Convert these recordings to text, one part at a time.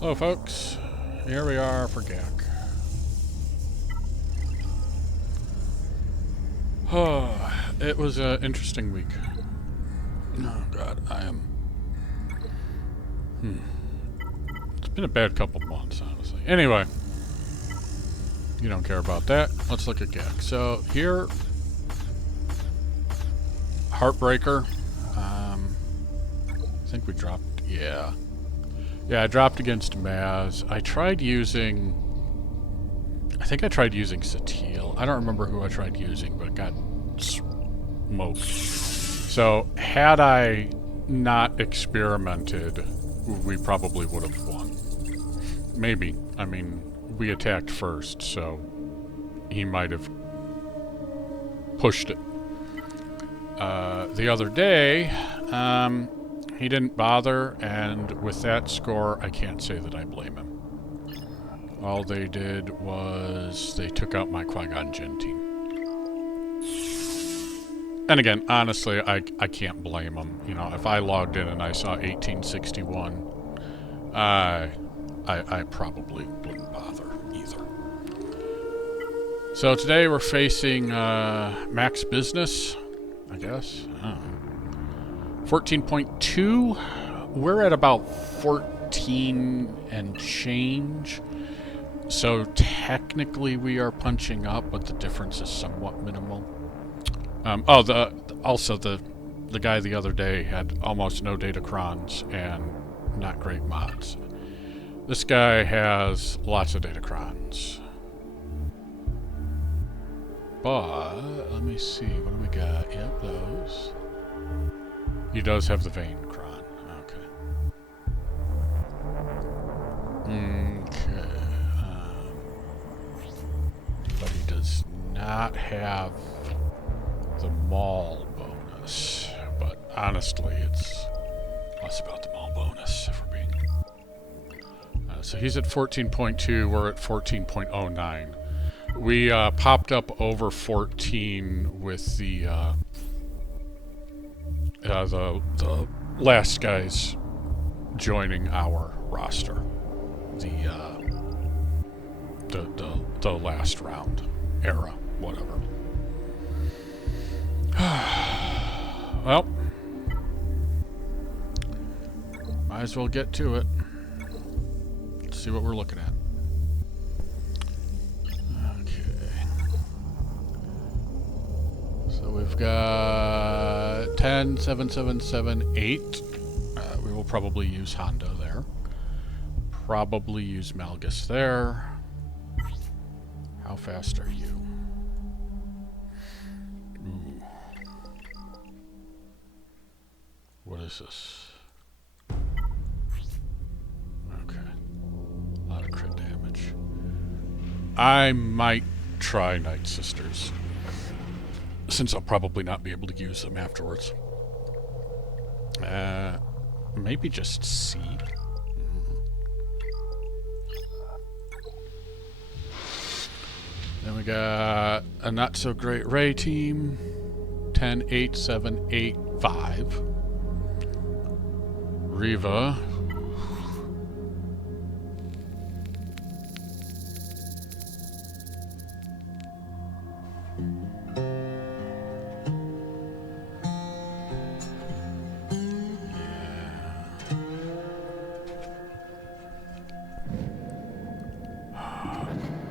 Hello folks, here we are for GAC. Oh, it was an interesting week. Oh god, I am... It's been a bad couple months, honestly. Anyway, you don't care about that. Let's look at GAC. So here, Heartbreaker. I think we dropped, yeah, I dropped against Maz. I tried using Satil. I don't remember who I tried using, but it got smoked. So had I not experimented, we probably would have won. Maybe. I mean, we attacked first, so he might have pushed it. The other day, he didn't bother, and with that score, I can't say that I blame him. All they did was they took out my Qui-Gon Jinn team. And again, honestly, I can't blame them. You know, if I logged in and I saw 1861, I probably wouldn't bother either. So today we're facing Max Business, I guess. I don't know. 14.2. We're at about 14 and change. So technically we are punching up, but the difference is somewhat minimal. Also the guy the other day had almost no datacrons and not great mods. This guy has lots of datacrons. But let me see, what do we got? Yep, those. He does have the Vane Cron. Okay. But he does not have the Maul bonus. But honestly, it's less about the Maul bonus, if we're being... so he's at 14.2, we're at 14.09. We popped up over 14 with the last guys joining our roster. The last round era, whatever. Well, might as well get to it. Let's see what we're looking at. Okay. So we've got 10, 7, 7, 7, 8. We will probably use Honda there. Probably use Malgus there. How fast are you? Ooh. What is this? Okay. A lot of crit damage. I might try Nightsisters, since I'll probably not be able to use them afterwards. Maybe just C. Then we got a not so great Ray team. 10, 8, 7, 8, 5. Reva.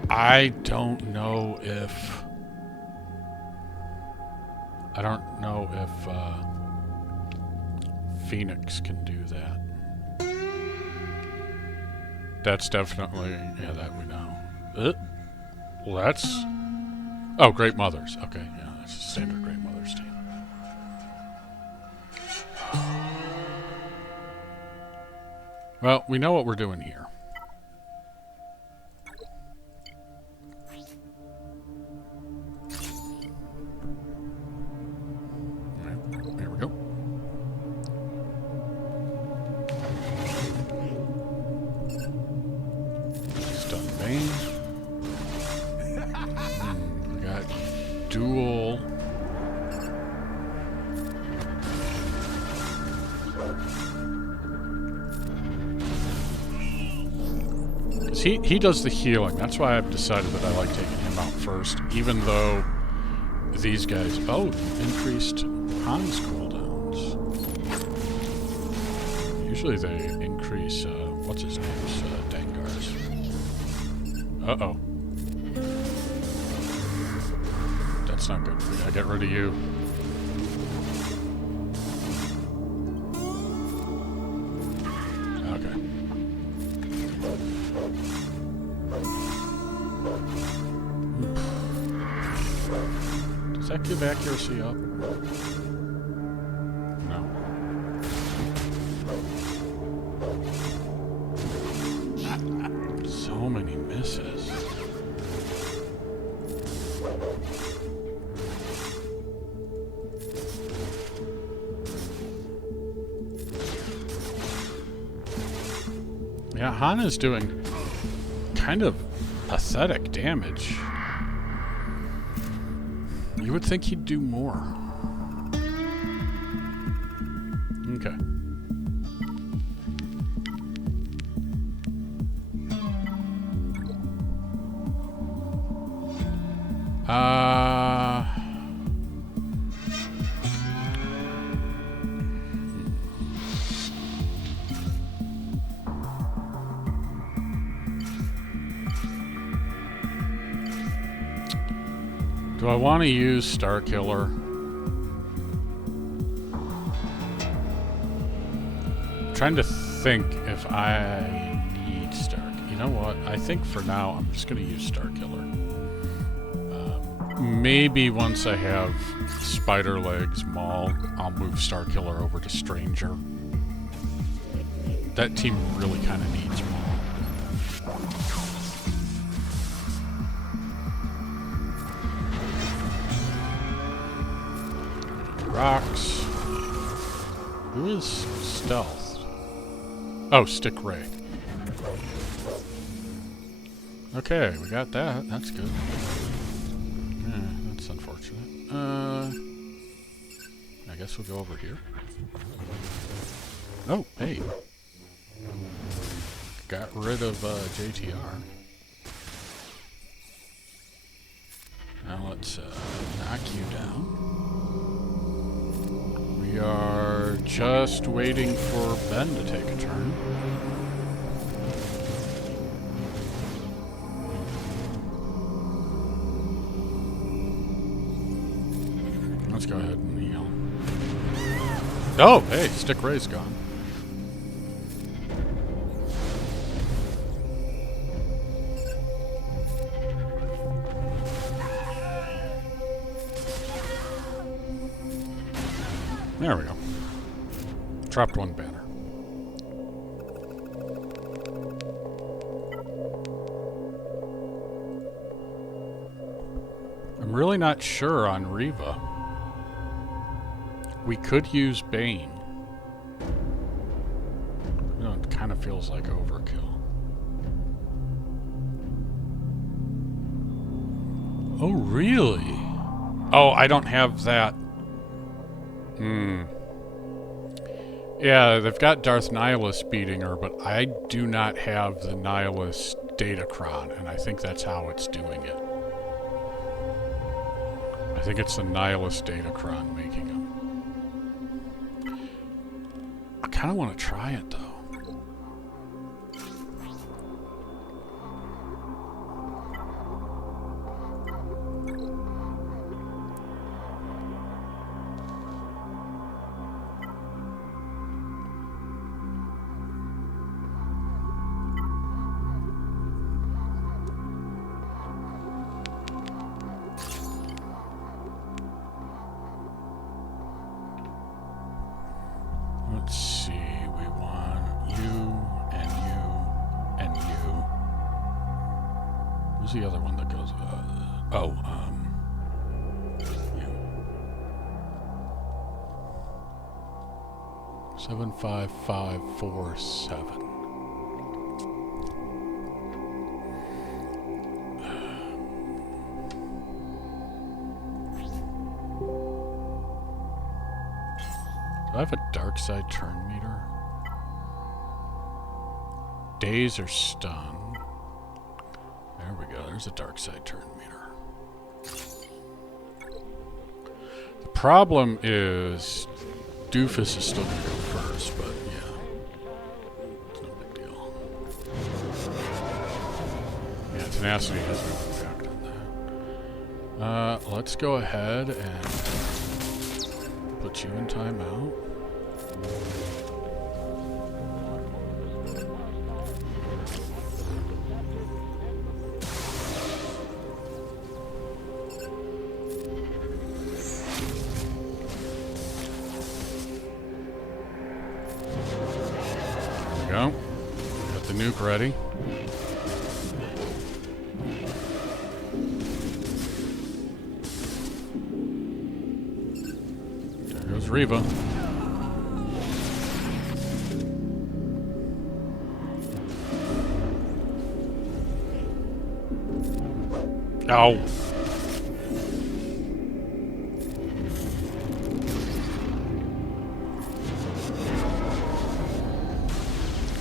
I don't know if Phoenix can do that. That's definitely, yeah, that we know. Well, that's... Oh, Great Mothers. Okay, yeah, that's a standard Great Mothers team. Well, we know what we're doing here. Here we go. Stun Bane. We got dual. he does the healing. That's why I've decided that I like taking him out first, even though these guys... Oh, increased Han's cooldowns. Usually they increase, what's his name's, Dengar's. Uh-oh. That's not good. We gotta get rid of you. Okay. Does that give accuracy up? No. So many misses. Yeah, Hana's doing kind of pathetic damage. You would think he'd do more. Okay. Do I want to use Starkiller? I'm trying to think if I need Stark. You know what? I think for now I'm just going to use Starkiller. Maybe once I have Spider Legs, Maul, I'll move Starkiller over to Stranger. That team really kind of needs Maul. Rocks. Who is Stealth? Oh, Stick Ray. Okay, we got that. That's good. Yeah, that's unfortunate. I guess we'll go over here. Oh, hey. Got rid of JTR. Now let's knock you down. We are just waiting for Ben to take a turn. Let's go ahead and heal. Oh, hey, Stick Ray's gone. There we go. Dropped one banner. I'm really not sure on Reva. We could use Bane. You know, it kind of feels like overkill. Oh, really? Oh, I don't have that. Yeah, they've got Darth Nihilus beating her, but I do not have the Nihilus Datacron, and I think that's how it's doing it. I think it's the Nihilus Datacron making him. I kind of want to try it, though. Let's see, we want you, and you, and you. Who's the other one that goes, you. 75547. Do I have a dark side turn meter? Days are stun. we go. There's a dark side turn meter. The problem is Doofus is still going to go first, but yeah. It's no big deal. Yeah, tenacity has no impact on that. Let's go ahead and put you in timeout. Go. Got the nuke ready. There goes Reva. Ow.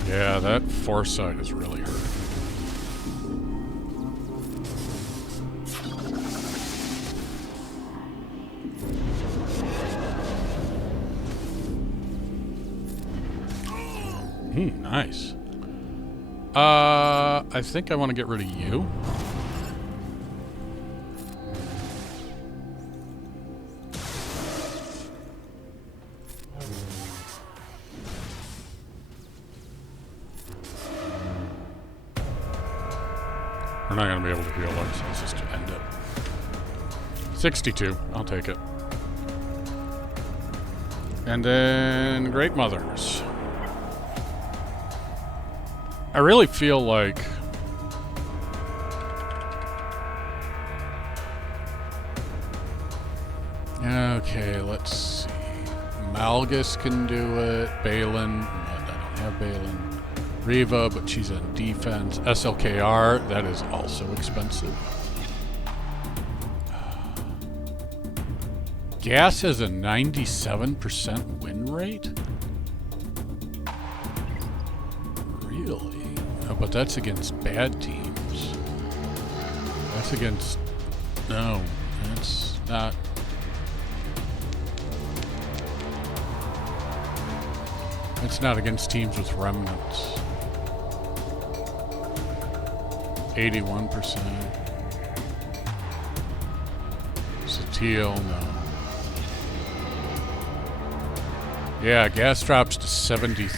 Yeah, that foresight is really hurt. Nice. I think I want to get rid of you. We're not going to be able to heal her, so let's just end it. 62. I'll take it. And then Great Mothers. I really feel like okay, let's see. Malgus can do it. Baylan. I don't have Baylan. Reva, but she's on defense. SLKR, that is also expensive. Gas has a 97% win rate? Really? Oh, but that's against bad teams. That's against... No, that's not... That's not against teams with remnants. 81%. Sateel, no. Yeah, gas drops to 73%.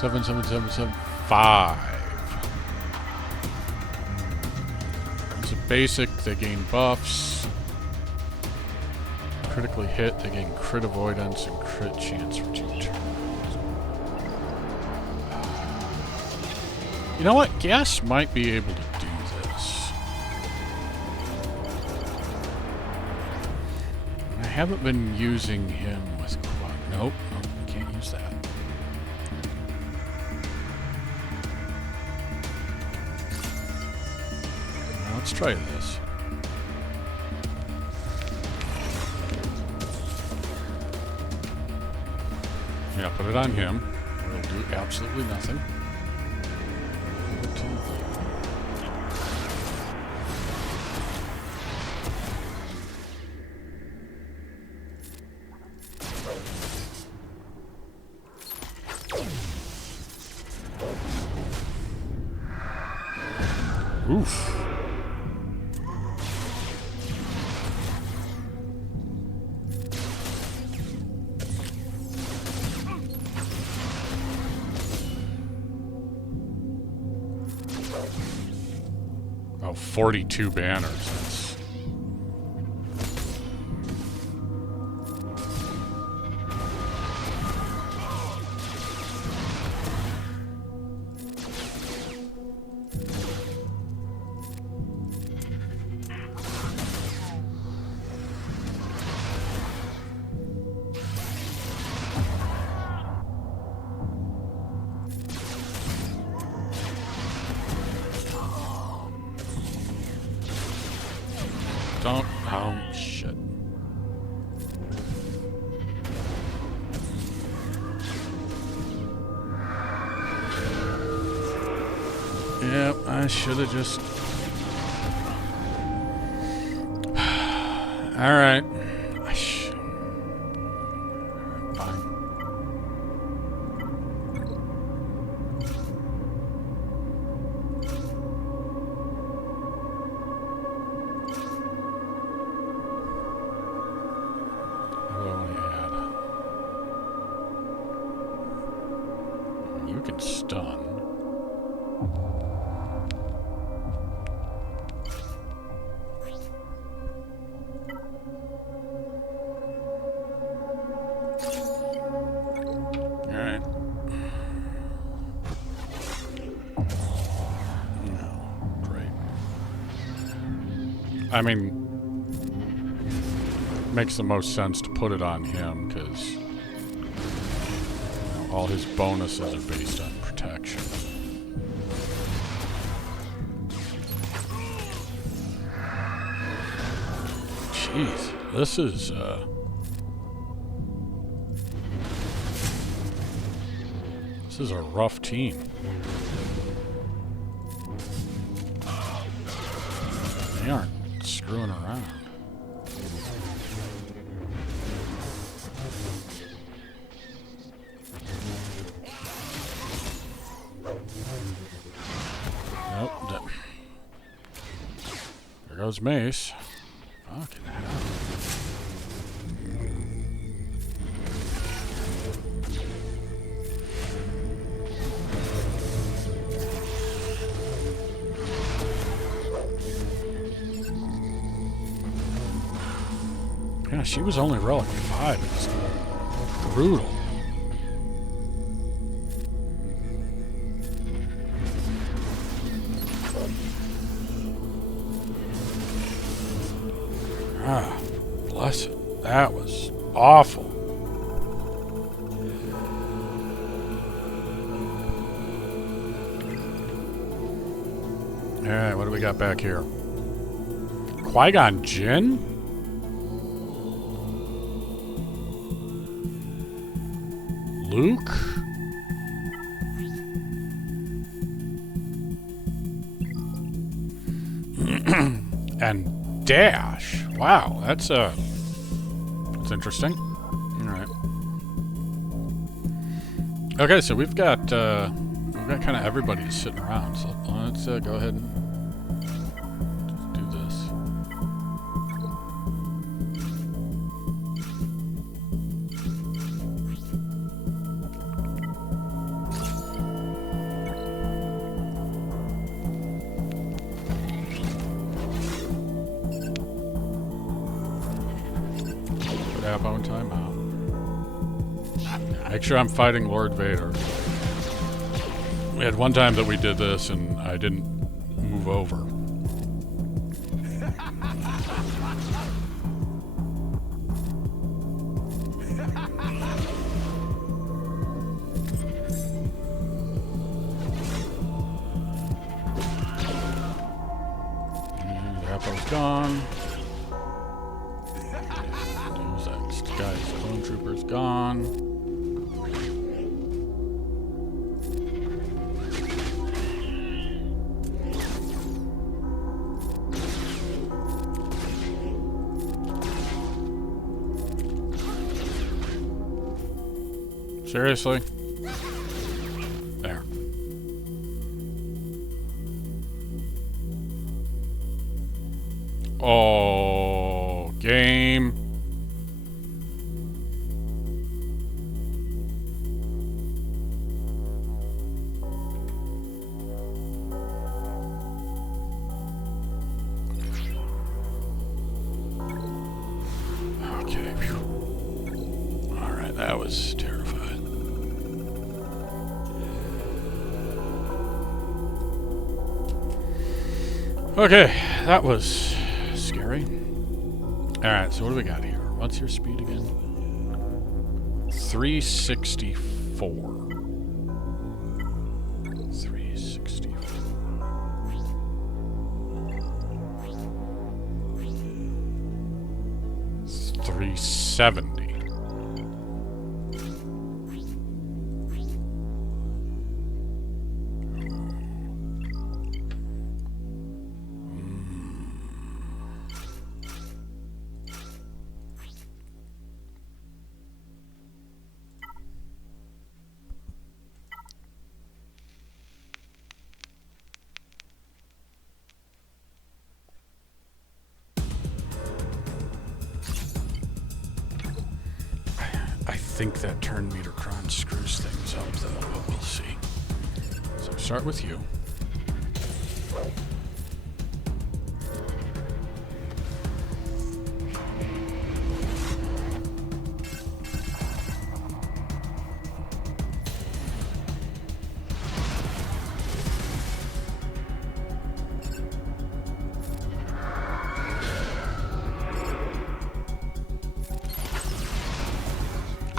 77775. It's a basic, they gain buffs. Critically hit, they gain crit avoidance and crit chance for 2 turns. You know what? Gas might be able to do this. I haven't been using him with quad. Nope, can't use that. Now let's try this. Yeah, put it on him. It'll do absolutely nothing. Oof. Oh, 42 banners. That's... Don't... Oh, shit. Yep, I should have just... Alright. Fine. What do I want to add? You can stun. I mean, makes the most sense to put it on him because all his bonuses are based on protection. Jeez, this is a rough team. They aren't screwing around. Nope. There goes Mace. Fucking hell. Yeah, she was only Relic 5. It's brutal. Ah, bless it. That was awful. Alright, what do we got back here? Qui-Gon Jinn? Luke? And Dash. Wow, that's interesting. All right. Okay, so we've got kind of everybody sitting around. So let's go ahead and do this. On timeout. Make sure I'm fighting Lord Vader. We had one time that we did this and I didn't move over. Rappo's gone. Snowtrooper's gone. Seriously? There. Oh, game. That was terrifying. Okay, that was scary. Alright, so what do we got here? What's your speed again? 364. 364. 370. think that turn meter cron screws things up, though, but we'll see. So start with you.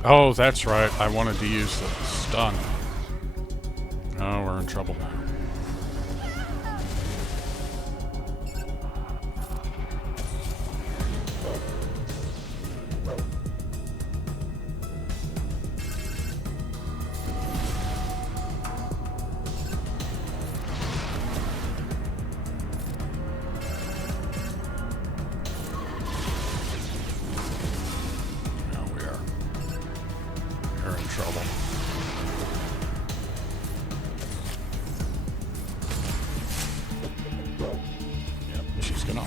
Oh, that's right. I wanted to use the stun. Oh, we're in trouble now.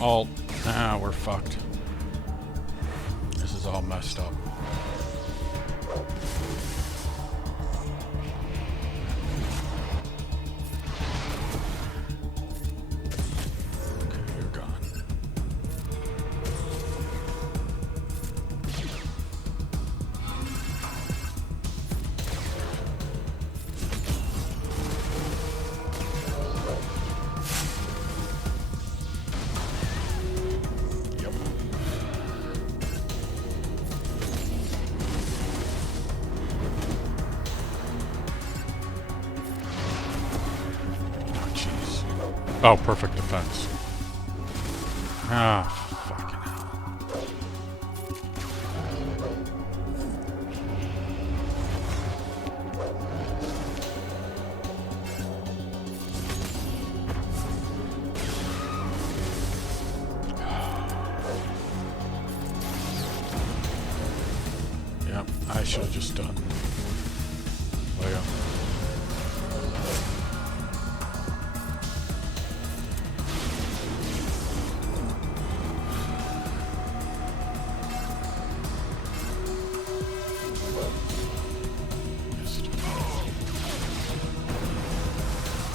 Alt. Ah, we're fucked. This is all messed up. Okay, you're gone. Oh, perfect defense. Ah, fucking hell. Yep, I should have just done Leia.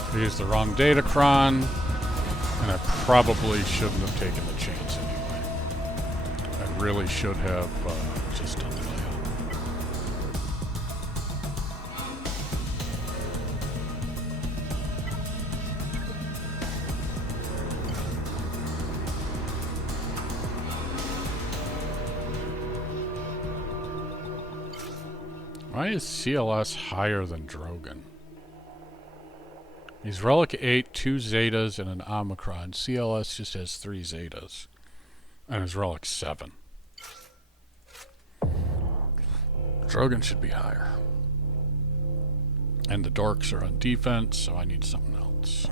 I used the wrong datacron, and I probably shouldn't have taken the chains anyway. I really should have just done Leia. Why is CLS higher than Drogon? He's Relic 8, 2 Zetas, and an Omicron. CLS just has 3 Zetas. And his Relic 7. Drogon should be higher. And the dorks are on defense, so I need something else.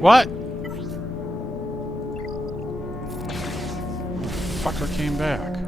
What? Fucker came back.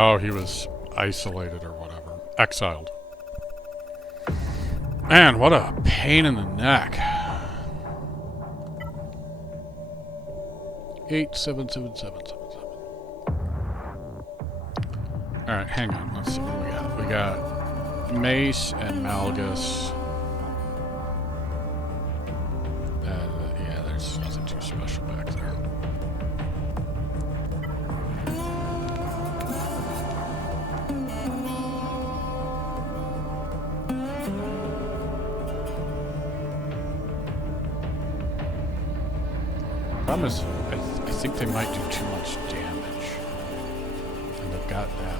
Oh, he was isolated or whatever. Exiled. Man, what a pain in the neck. 877777. Alright, hang on. Let's see what we got. We got Mace and Malgus. Yeah, there's nothing too special back there. Problem is, I think they might do too much damage. And they've got that.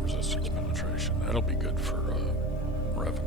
Resistance penetration. That'll be good for Reva.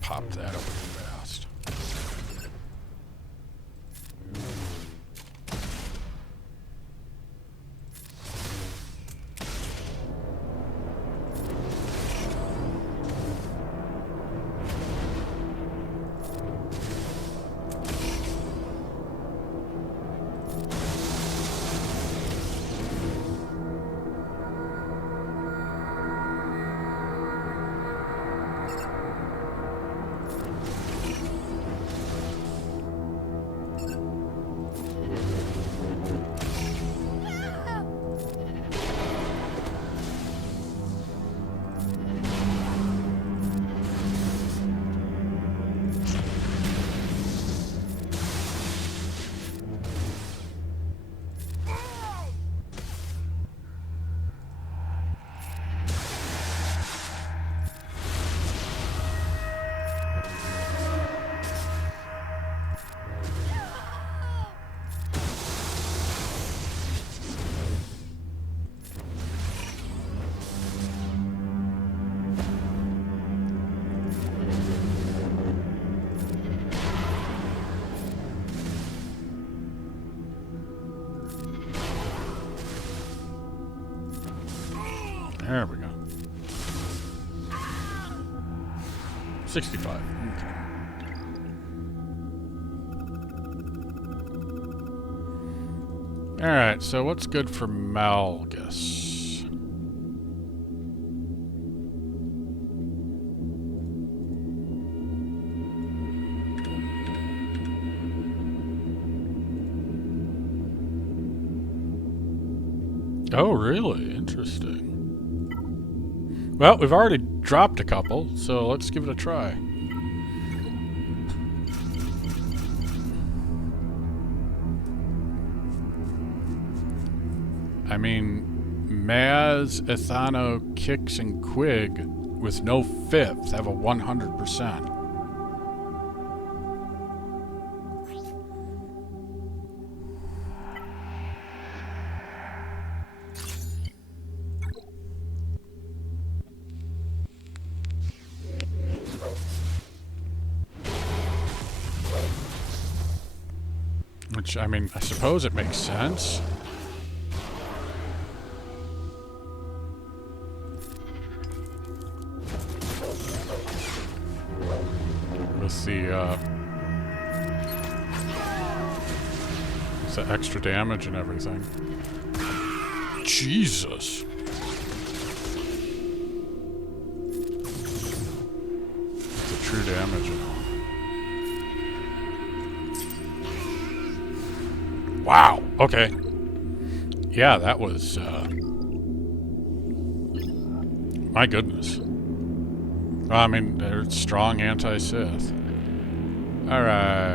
Pop that over fast. There we go. 65. Okay. Alright, so what's good for Malgus? Oh, really? Interesting. Well, we've already dropped a couple, so let's give it a try. I mean, Maz, Ethano, Kix, and Quig with no fifth have a 100%. Which, I mean, I suppose it makes sense. With the extra damage and everything. true damage and all. Wow, okay. Yeah, that was, my goodness. I mean, they're strong anti-Sith. Alright.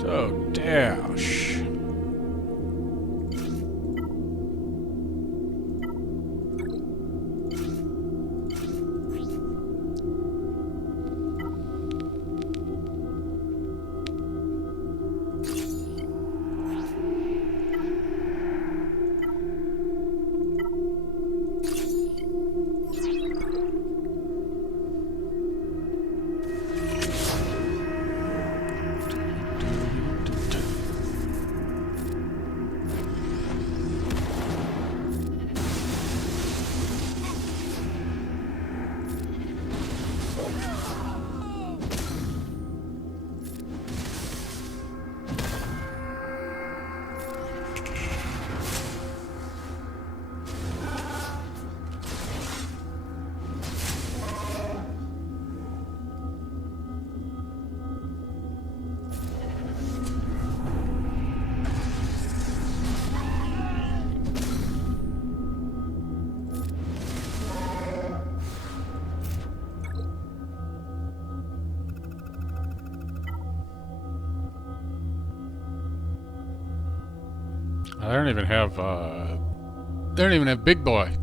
So, dash. They don't even have Big Boy.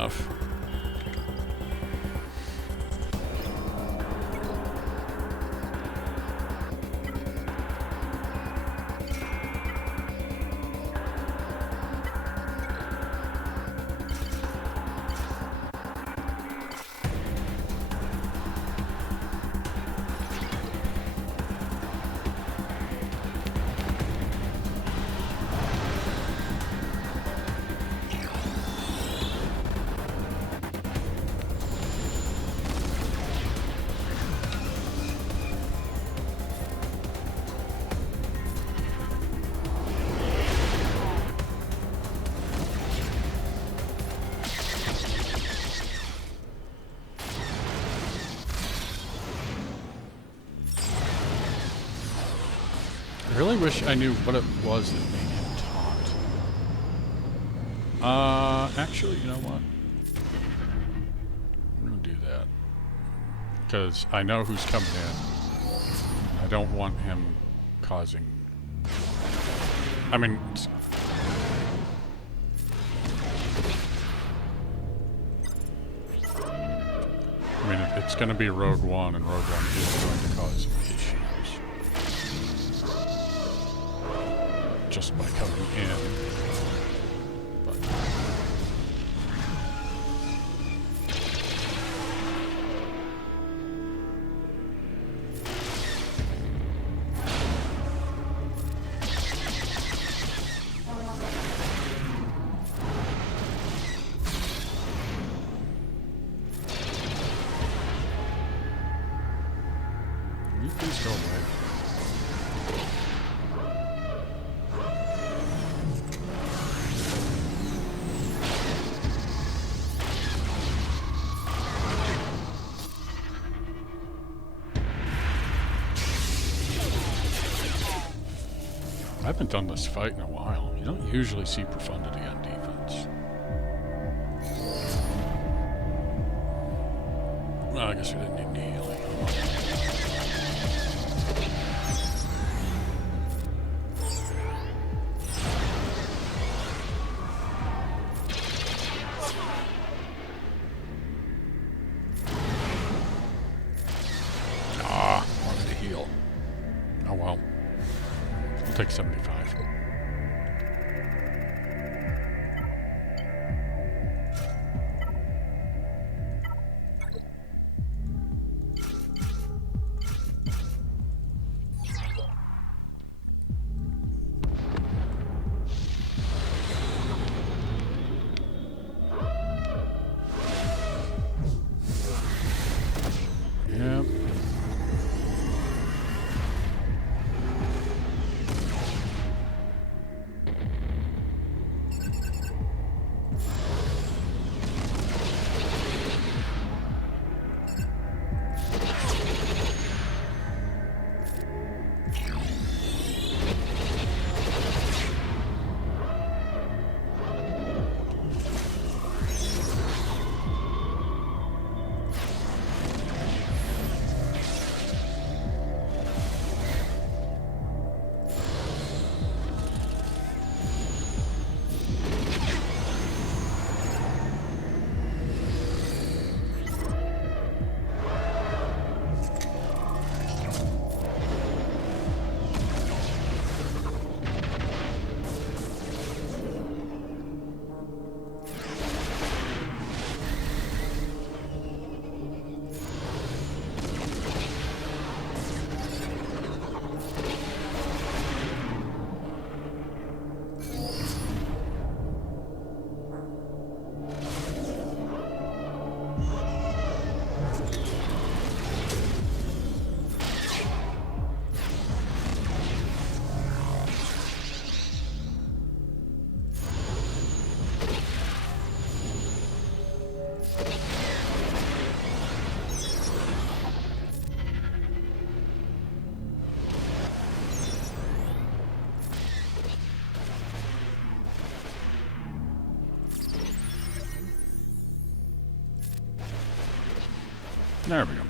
enough. wish I knew what it was that made him taunt. Actually, you know what? I'm gonna do that. Because I know who's coming in. I don't want him causing... I mean... it's going to be Rogue One, and Rogue One is going to cause issues. Just by coming in. But... please go away. I haven't done this fight in a while. You don't usually see Profundity on defense. Well, I guess we didn't need healing. Wanted to heal. Oh well. I'll take 75. Yep. There we go.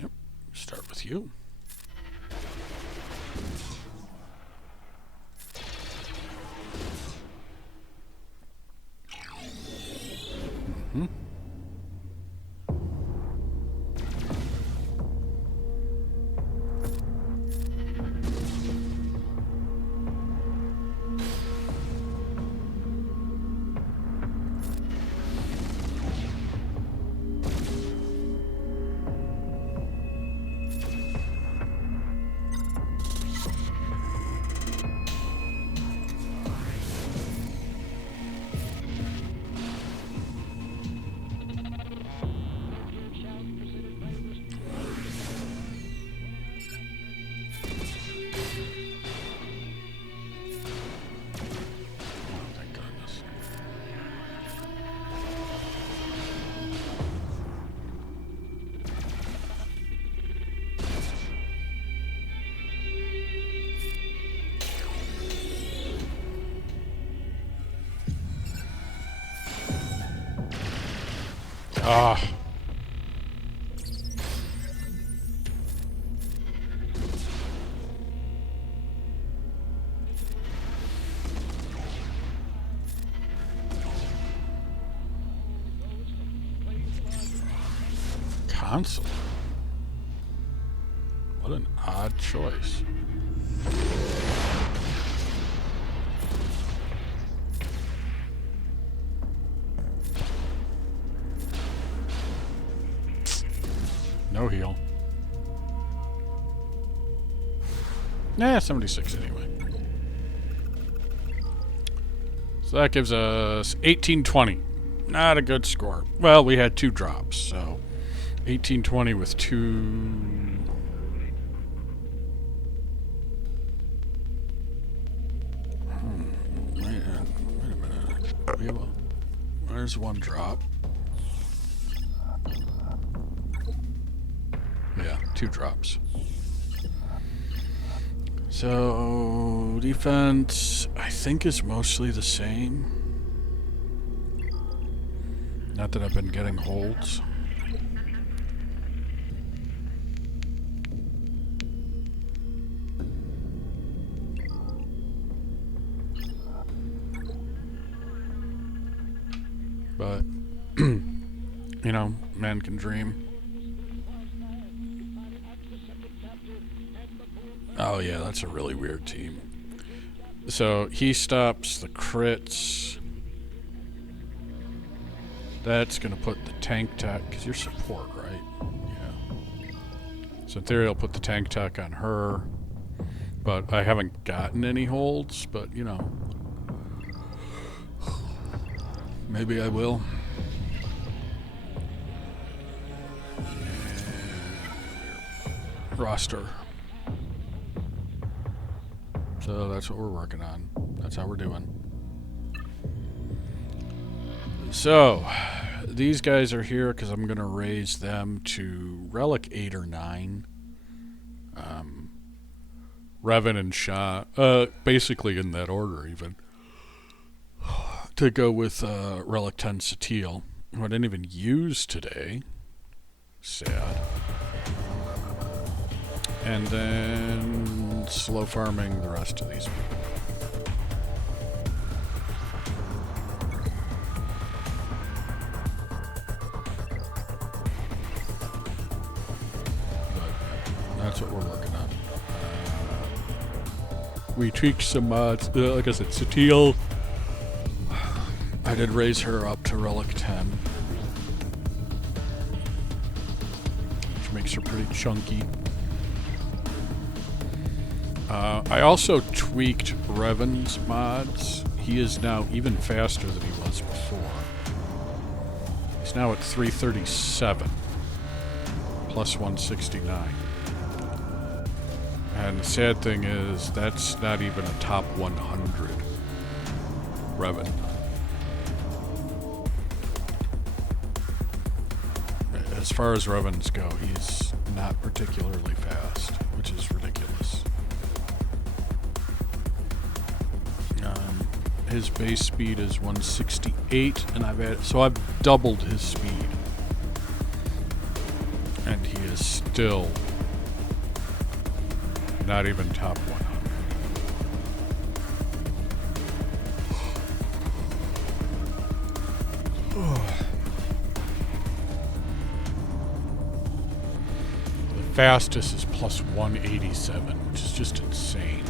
Yep. Start with you. Ah. Console. What an odd choice. No heal. Nah, 76 anyway. So that gives us 1820. Not a good score. Well, we had 2 drops, so 1820 with 2. Wait a minute. There's 1 drop. Yeah, 2 drops. So, defense, I think, is mostly the same. Not that I've been getting holds. But, you know, man can dream. Oh yeah, that's a really weird team. So he stops the crits. That's going to put the tank tech, because you're support, right? Yeah. So in theory, I'll put the tank tech on her. But I haven't gotten any holds, but you know. Maybe I will. Roster. So that's what we're working on. That's how we're doing. So, these guys are here because I'm going to raise them to Relic 8 or 9. Revan and Shah, basically in that order even. To go with Relic 10 Satil, who I didn't even use today. Sad. And then slow farming the rest of these people. But that's what we're working on. We tweaked some mods. Like I said, Satil. I did raise her up to Relic 10. Which makes her pretty chunky. I also tweaked Revan's mods. He is now even faster than he was before. He's now at 337, plus 169. And the sad thing is, that's not even a top 100 Revan. As far as Revans go, he's not particularly fast, which is ridiculous. His base speed is 168, and I've doubled his speed, and he is still not even top 100. The fastest is plus 187, which is just insane.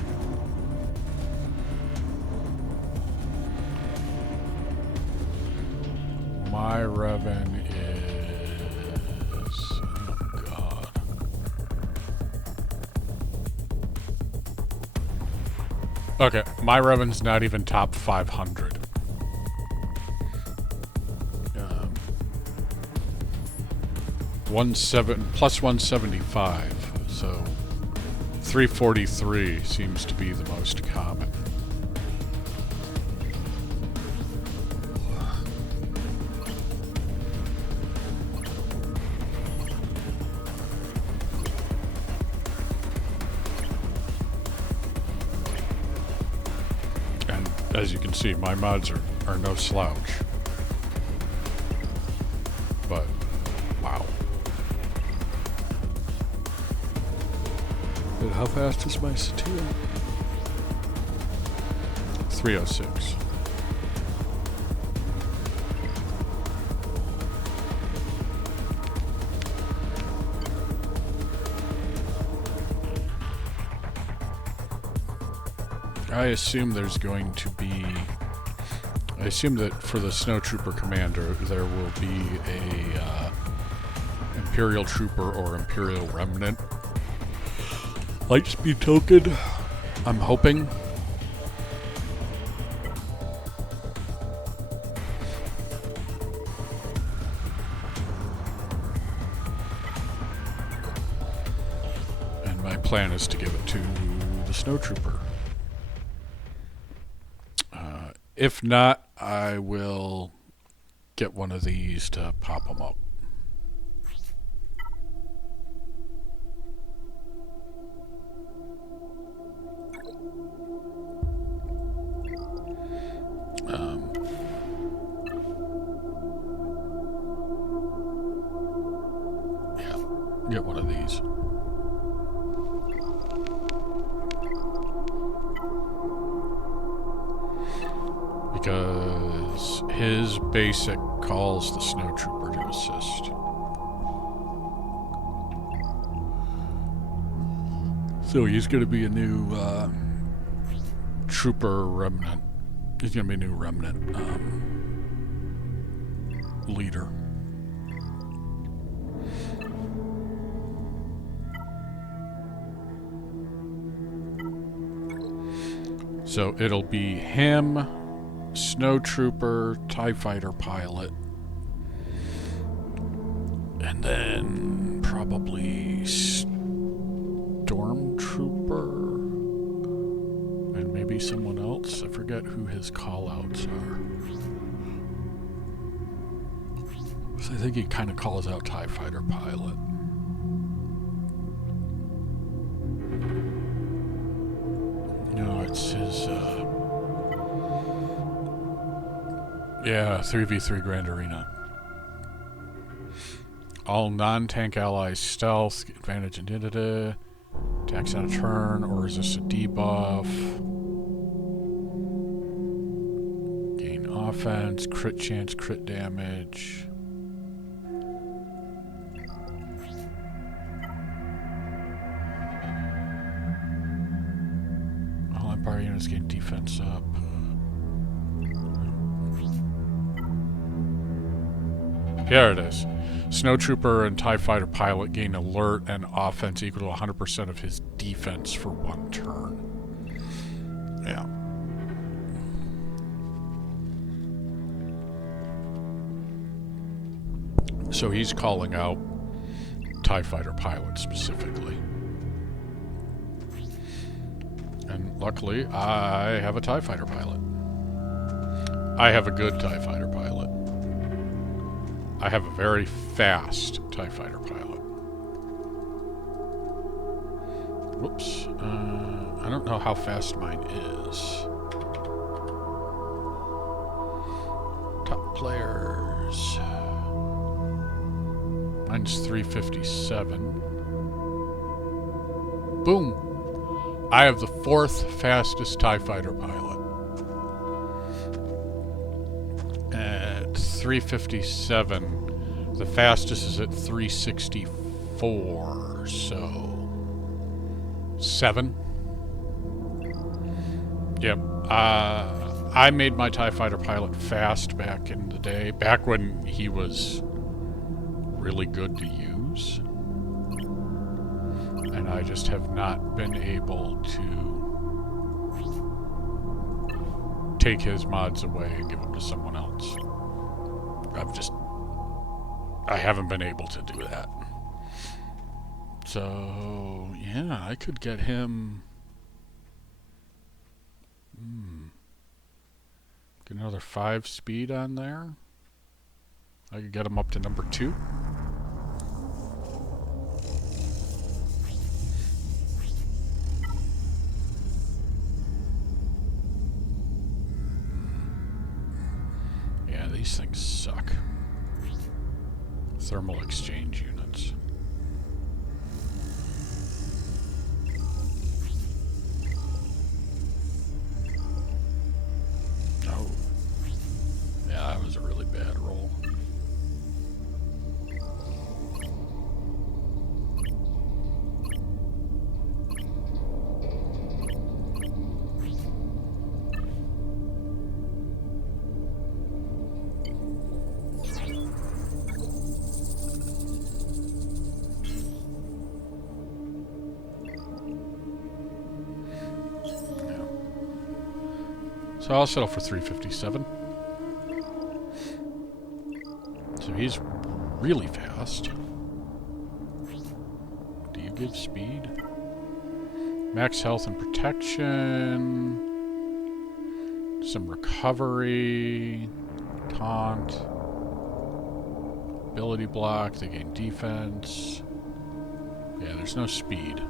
My Revan is... oh god. Okay, my Revan's not even top 500. Plus 175, so 343 seems to be the most common. And as you can see, my mods are no slouch. But how fast is my Satya? 306. I assume there's going to be... I assume that for the Snowtrooper Commander, there will be a Imperial Trooper or Imperial Remnant Lightspeed token. I'm hoping. And my plan is to give it to the Snowtrooper. If not, I will get one of these to pop them up. Yeah, get one of these. Because his basic calls the Snowtrooper to assist. So he's going to be a new Trooper Remnant. He's going to be a new Remnant leader. So it'll be him, Snowtrooper, TIE Fighter pilot, and then probably Stormtrooper, and maybe someone else. I forget who his callouts are. So I think he kind of calls out TIE Fighter pilot. No, it's his, yeah, 3v3 Grand Arena. All non-tank allies stealth, get advantage and da-da-da. Attacks on a turn, or is this a debuff? Gain offense, crit chance, crit damage. All Empire units gain defense up. Here it is. Snowtrooper and TIE Fighter pilot gain alert and offense equal to 100% of his defense for 1 turn. Yeah. So he's calling out TIE Fighter pilot specifically. And luckily, I have a TIE Fighter pilot. I have a good TIE Fighter pilot. I have a very fast TIE Fighter pilot. Whoops. I don't know how fast mine is. Top players. Mine's 357. Boom. I have the 4th fastest TIE Fighter pilot. At 357, the fastest is at 364, so 7. Yep. I made my TIE Fighter pilot fast back in the day, back when he was really good to use. And I just have not been able to take his mods away and give them to someone else. I haven't been able to do that. So, yeah, I could get him... Get another 5 speed on there. I could get him up to number 2. Yeah, these things suck. Thermal exchange units. So I'll settle for 357. So he's really fast. Do you give speed? Max health and protection. Some recovery. Taunt. Ability block. They gain defense. Yeah, there's no speed.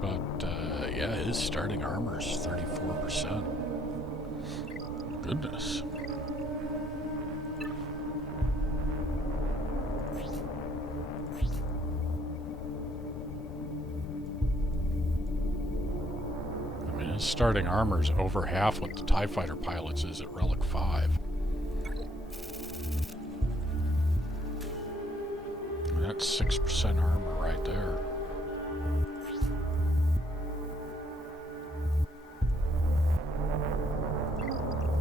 But, yeah, his starting armor is 34%. Goodness. I mean, his starting armor is over half what the TIE Fighter pilots is at Relic 5. And that's 6% armor right there.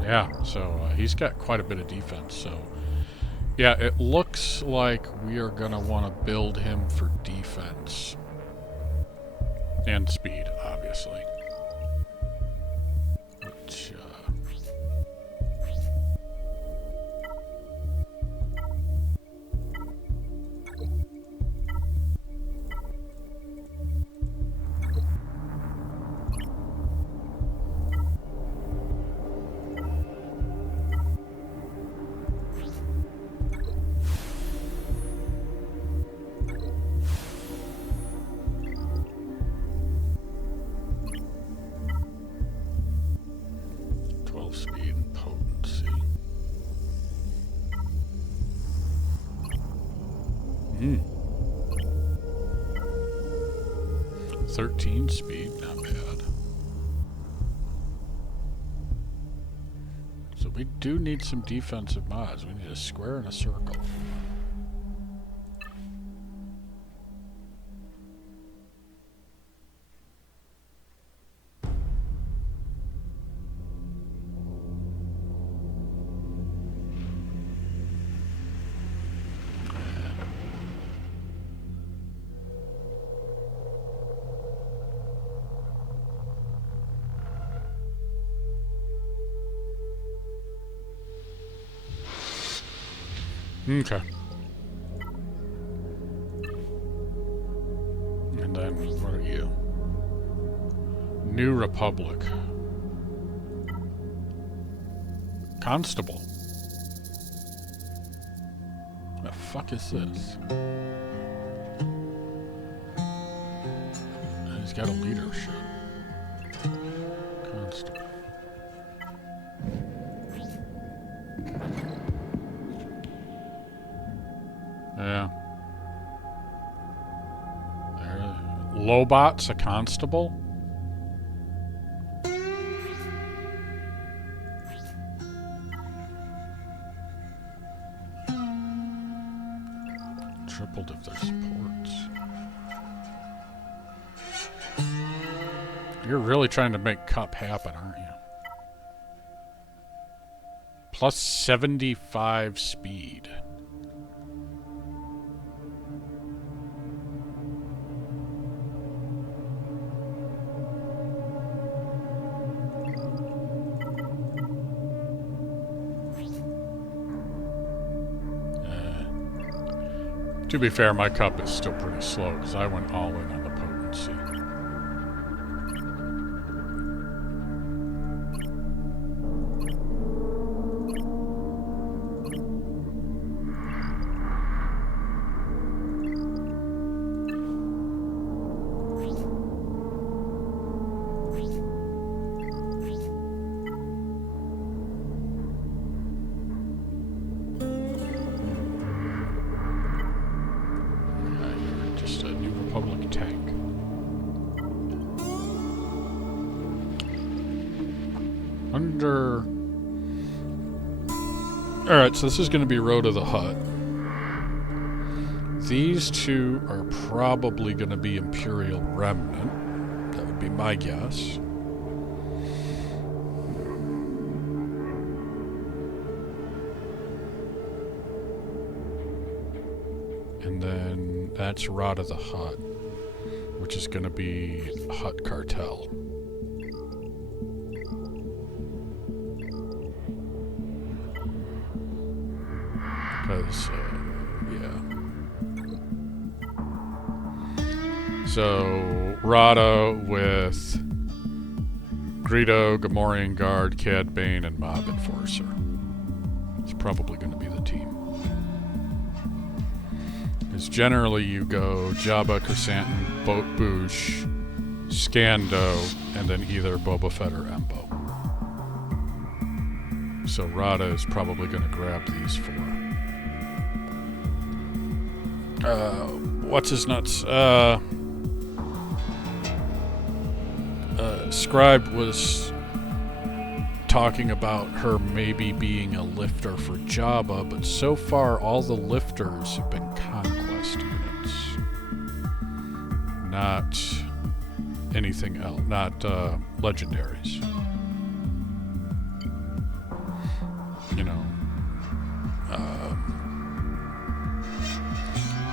Yeah, so he's got quite a bit of defense, so... Yeah, it looks like we are going to want to build him for defense. And speed, obviously. Which, 12 speed and potency. 13 speed, not bad. So we do need some defensive mods. We need a square and a circle. Okay. And then, what are you? New Republic. Constable. What the fuck is this? He's got a leadership. Constable. Yeah. Lobot's a constable? Tripled if their supports. You're really trying to make Cup happen, aren't you? Plus 75 speed. To be fair, my Cup is still pretty slow because I went all in on the potency. Alright, so this is going to be Road of the Hutt. These two are probably going to be Imperial Remnant. That would be my guess. And then that's Rada the Hutt, which is going to be Hutt Cartel. Because, yeah. So, Rada with Greedo, Gamorrean Guard, Cad Bane, and Mob Enforcer. It's probably going to be the team. Because generally you go Jabba, Chrysanthemum, Boosh, Scando, and then either Boba Fett or Embo. So Rada is probably going to grab these four. What's his nuts? Scribe was talking about her maybe being a lifter for Jabba, but so far all the lifters have been conquest units. Not anything else, not legendaries. You know,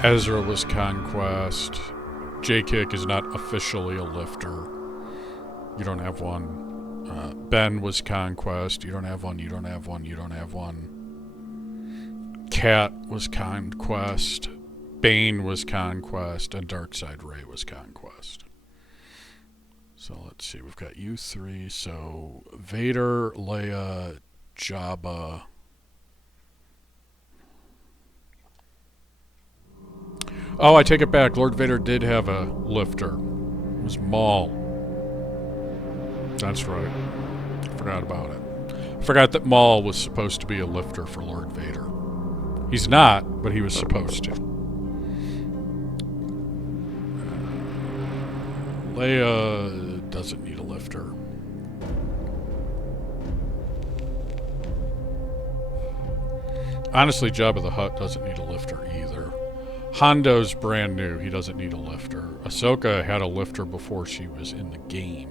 Ezra was conquest. J-Kick is not officially a lifter. You don't have one. Ben was conquest. You don't have one, you don't have one, you don't have one. Cat was conquest. Bane was conquest. And Darkseid Rey was conquest. So let's see. We've got you three. So Vader, Leia, Jabba. Oh, I take it back. Lord Vader did have a lifter. It was Maul. That's right. Forgot about it. Forgot that Maul was supposed to be a lifter for Lord Vader. He's not, but he was supposed to. Leia doesn't need a lifter. Honestly, Jabba the Hutt doesn't need a lifter either. Hondo's brand new. He doesn't need a lifter. Ahsoka had a lifter before she was in the game.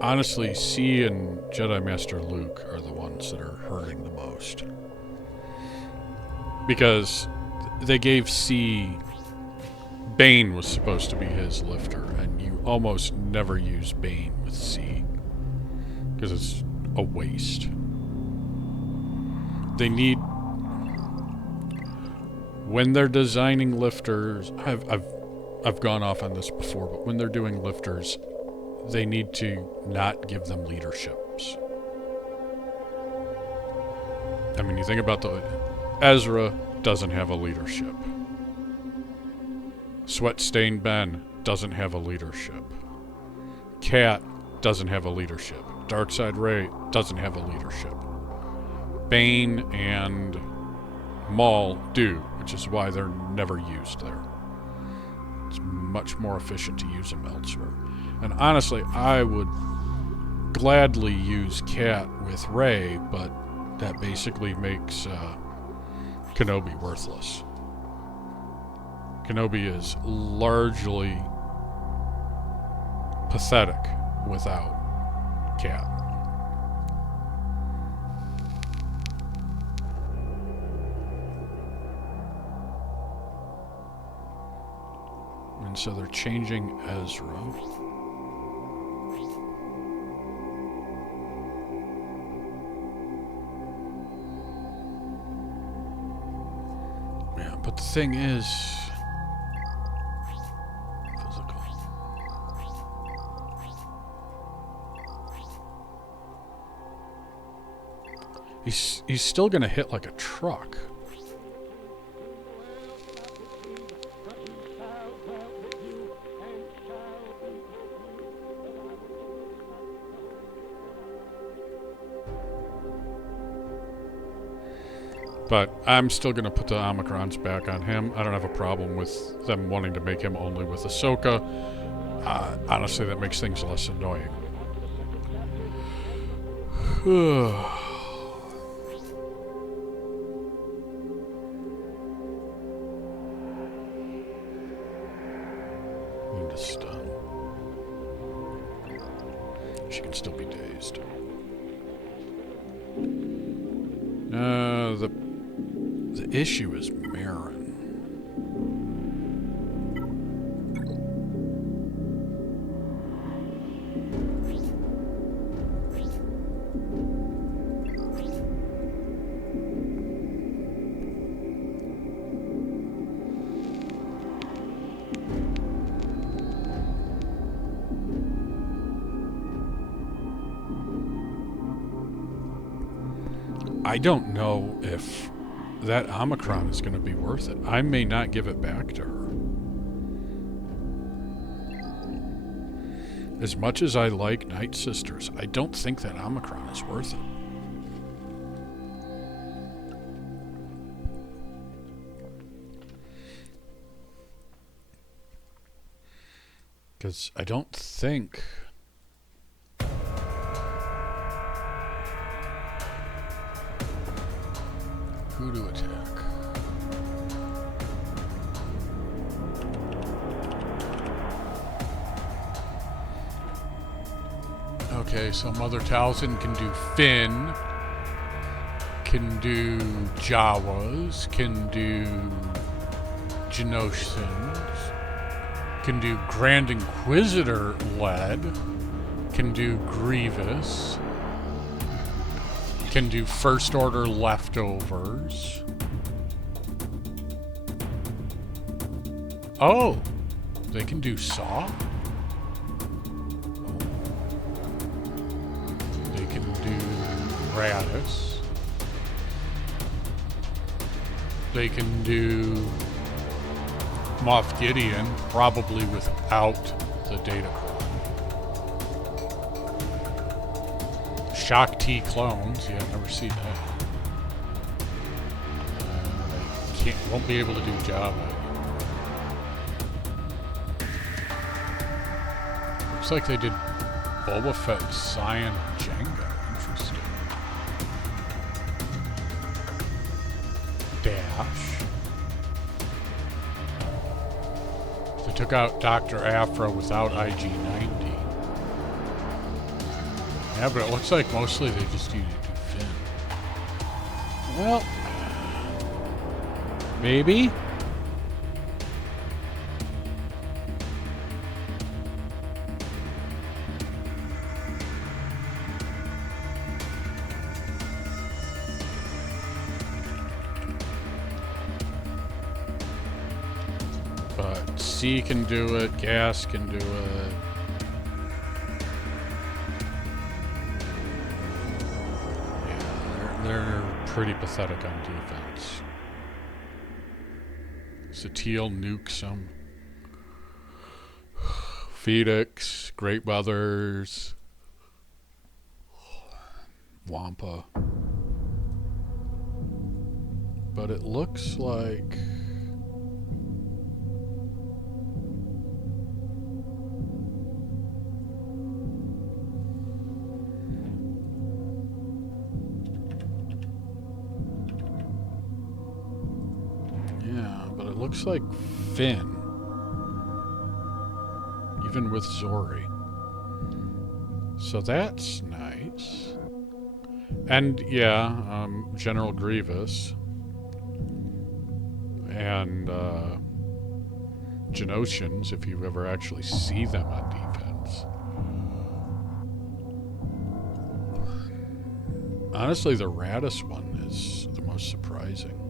Honestly, C and Jedi Master Luke are the ones that are hurting the most. Because they gave C... Bane was supposed to be his lifter, and you almost never use Bane with C. Because it's a waste. They need... When they're designing lifters... I've gone off on this before, but when they're doing lifters... They need to not give them leaderships. I mean, you think about the... Ezra doesn't have a leadership. Sweat-stained Ben doesn't have a leadership. Cat doesn't have a leadership. Darkseid Rey doesn't have a leadership. Bane and Maul do, which is why they're never used there. It's much more efficient to use them elsewhere. And honestly, I would gladly use Cat with Rey, but that basically makes Kenobi worthless. Kenobi is largely pathetic without Cat. And so they're changing Ezra. Yeah, but the thing is... Physical. He's still gonna hit like a truck. But I'm still going to put the Omicrons back on him. I don't have a problem with them wanting to make him only with Ahsoka. Honestly, that makes things less annoying. Need to stun. She can still be dazed. The The issue is Marin. I don't know if that Omicron is going to be worth it. I may not give it back to her. As much as I like Nightsisters, I don't think that Omicron is worth it. Because I don't think... Who to attack? Okay, so Mother Talzin can do Finn, can do Jawas, can do Geonosians, can do Grand Inquisitor led, can do Grievous, can do First Order leftovers. Oh, they can do Saw? They can do Radis. They can do Moff Gideon, probably without the Datacron. Shock T clones, yeah, I've never seen that. They won't be able to do Java. Looks like they did Boba Fett, Cyan, and Jango. Interesting. Dash. They took out Dr. Afra without IG-90. Yeah, but it looks like mostly they just need to do Finn. Well, maybe. But C can do it, Gas can do it. They're pretty pathetic on defense. Satele nukes them. Phoenix, Great Mothers, Wampa. But it looks like... looks like Finn, even with Zori. So that's nice. And yeah, General Grievous and Geonosians, if you ever actually see them on defense. Honestly, the Radis one is the most surprising.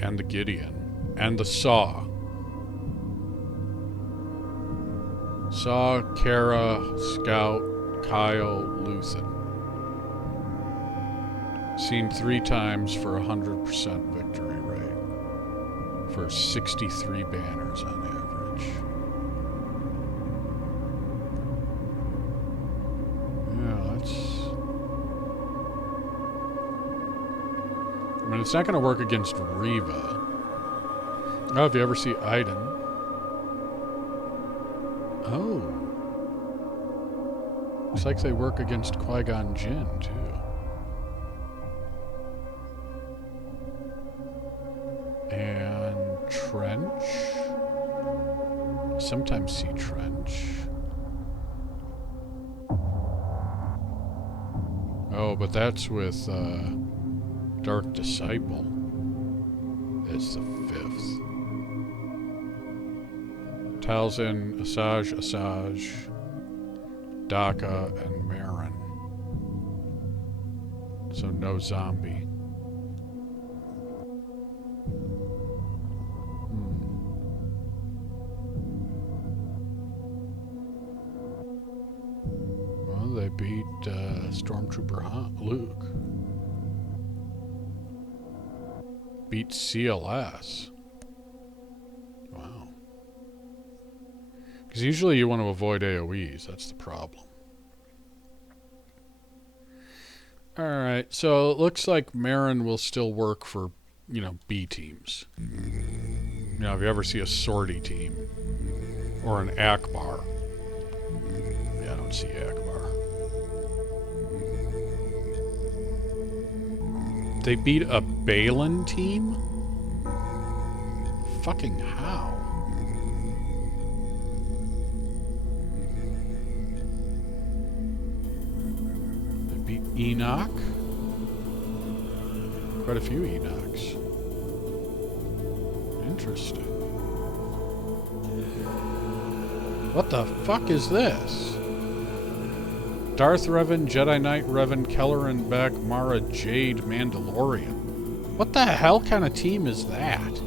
And the Gideon. And the Saw. Saw, Kara, Scout, Kyle, Luthen. Seen 3 times for 100% victory rate. For 63 banners on average. Yeah, that's... I mean, it's not going to work against Reva. Oh, if you ever see Iden. Oh. Looks like they work against Qui-Gon Jinn, too. And Trench. Sometimes see Trench. Oh, but that's with, Dark Disciple is the 5th. Talzin, Asajj, Daka, and Marin. So no zombie. Well, they beat Stormtrooper Luke. Beat CLS. Wow. Because usually you want to avoid AoEs. That's the problem. Alright, so it looks like Marin will still work for, you know, B teams. You know, if you ever see a sortie team. Or an Akbar. Yeah, I don't see Akbar. They beat a Baylan team? Fucking how? They beat Enoch? Quite a few Enochs. Interesting. What the fuck is this? Darth Revan, Jedi Knight Revan, Kelleran Beck, Mara Jade, Mandalorian. What the hell kind of team is that?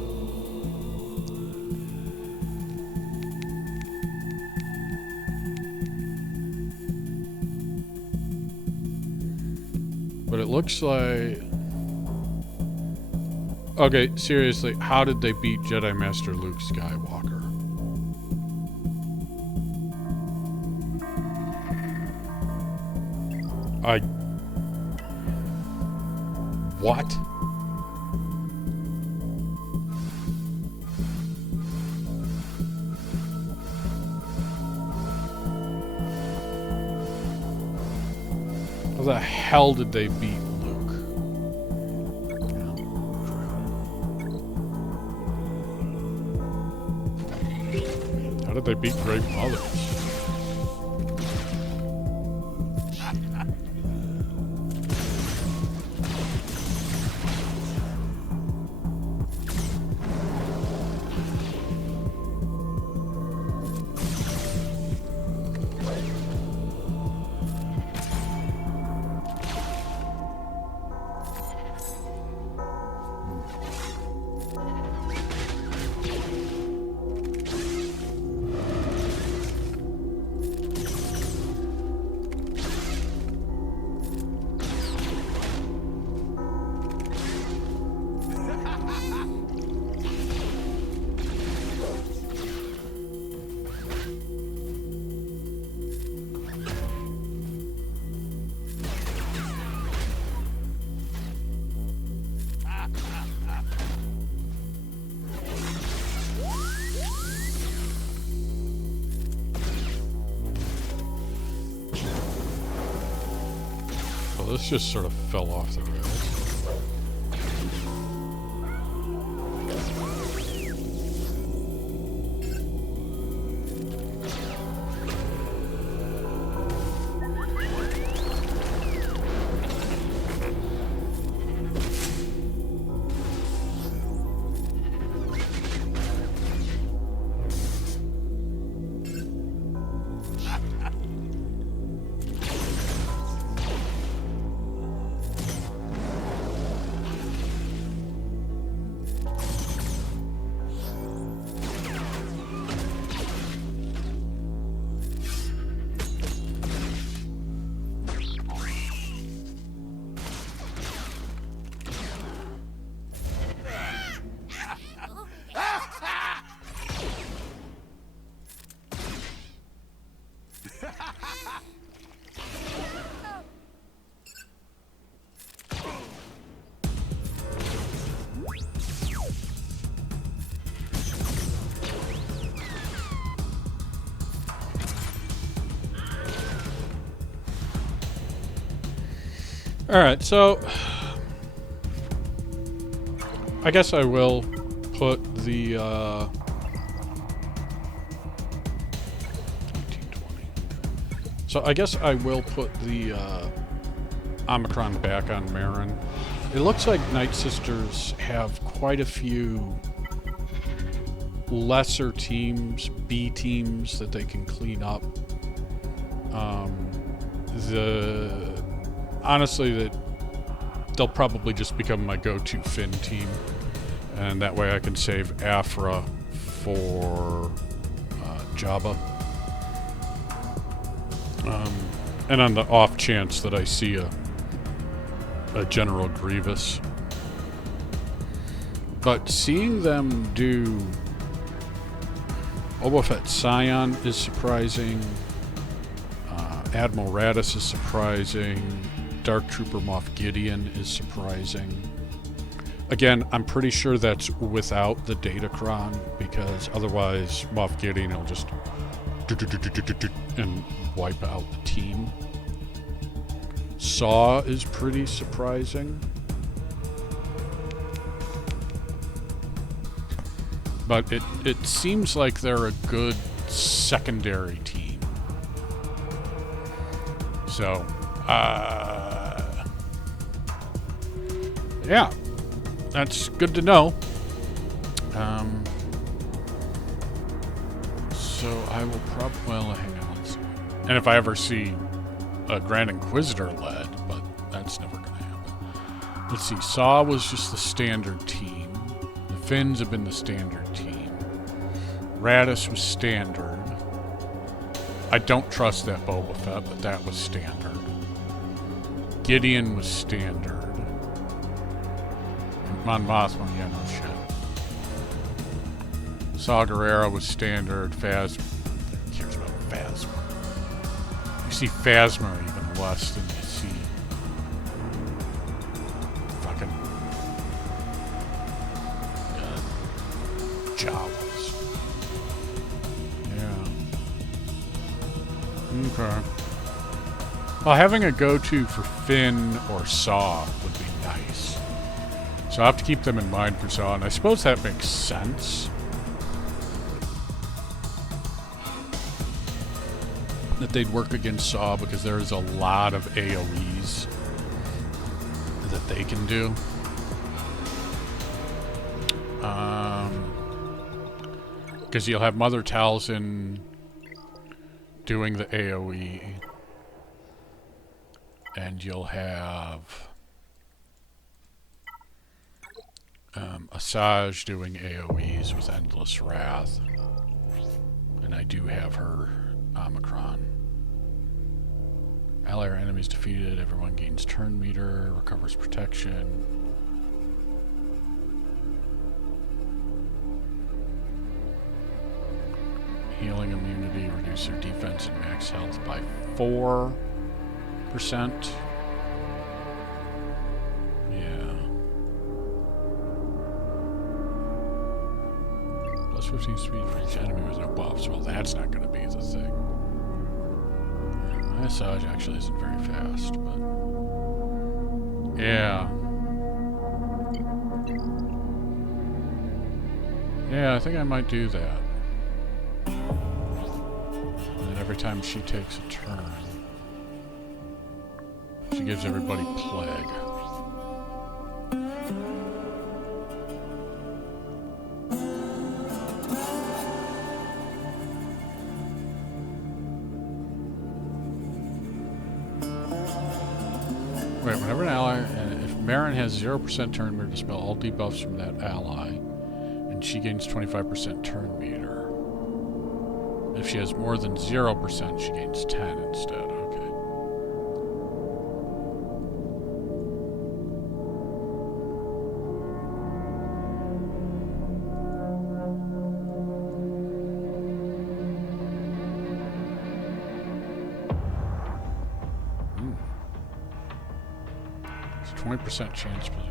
But it looks like... Okay, seriously, how did they beat Jedi Master Luke Skywalker? What? How the hell did they beat Luke? How did they beat Great Mothers? This just sort of fell off the rails. Alright, so I guess I will put the 1920. So I guess I will put the Omicron back on Marin It looks like Nightsisters have quite a few lesser teams, B teams that they can clean up. Honestly, they'll probably just become my go-to Finn team, and that way I can save Afra for Jabba. And on the off chance that I see a General Grievous. But seeing them do Boba Fett Scion is surprising. Admiral Raddus is surprising. Dark Trooper Moff Gideon is surprising. Again, I'm pretty sure that's without the Datacron, because otherwise Moff Gideon will just and wipe out the team. Saw is pretty surprising. But it seems like they're a good secondary team. So, yeah, that's good to know. So I will probably, well, hang on. And if I ever see a Grand Inquisitor led, but that's never going to happen. Let's see, Saw was just the standard team. The Finns have been the standard team. Raddus was standard. I don't trust that Boba Fett, but that was standard. Gideon was standard. Mon Mothma, yeah, no shit. Saw Gerrera was standard. Phasma. Who cares about Phasma? You see Phasma even less than you see fucking Jawas. Yeah. Okay. Well, having a go-to for Finn or Saw would be nice. So I'll have to keep them in mind for Saw, and I suppose that makes sense. That they'd work against Saw, because there is a lot of AoEs that they can do. Because you'll have Mother Talzin doing the AoE, and you'll have Asajj doing AoEs with Endless Wrath, and I do have her Omicron. Ally or enemies defeated, everyone gains turn meter, recovers protection. Healing immunity, reduce their defense and max health by 4%. Yeah. Plus 15 speed for each enemy with no buffs. Well, that's not going to be the thing. My Asajj actually isn't very fast, but... yeah. Yeah, I think I might do that. And then every time she takes a turn, she gives everybody plague. Wait, whenever an ally, if Marin has 0% turn meter, dispel all debuffs from that ally, and she gains 25% turn meter. If she has more than 0%, she gains 10 instead. Okay. It's a 20% chance for that.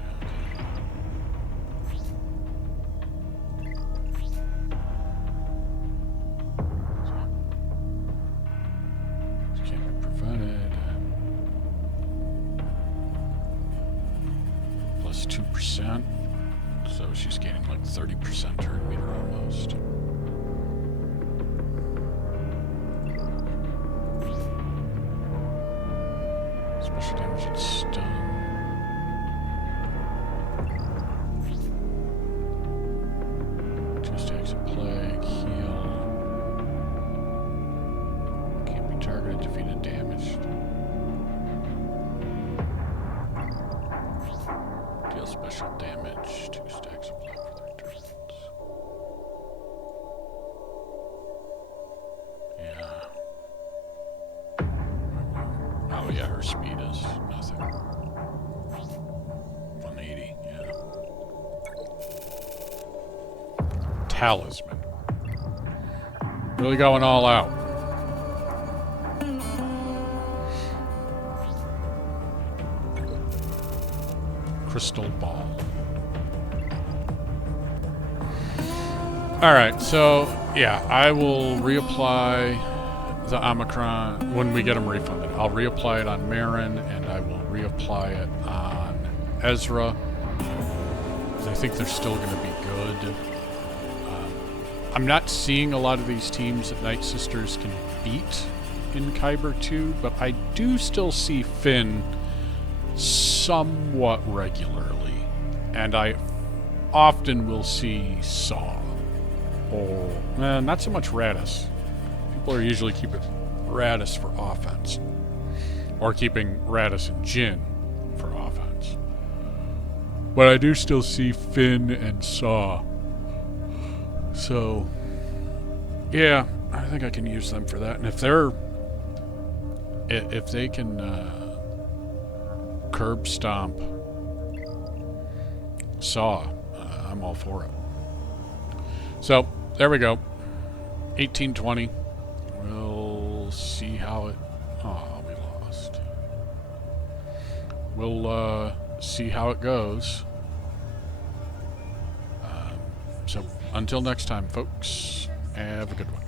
So she's gaining like 30% turn meter almost. Special damage and stun. targeted, defeated, damaged. Deal special damage. 2 stacks of blood for 3 turns. Yeah. Oh yeah, her speed is nothing. 180, yeah. Talisman. Really going all out. Crystal ball. Alright, so yeah, I will reapply the Omicron when we get them refunded. I'll reapply it on Marin, and I will reapply it on Ezra. I think they're still going to be good. I'm not seeing a lot of these teams that Nightsisters can beat in Kyber 2, but I do still see Finn somewhat regularly. And I often will see Saw. Or, not so much Radis. People are usually keeping Radis for offense. Or keeping Radis and Jin for offense. But I do still see Finn and Saw. So, yeah, I think I can use them for that. And if they can curb stomp Saw, I'm all for it. So, there we go. 1820. We'll see how it... Oh, we lost. We'll see how it goes. So, until next time, folks, have a good one.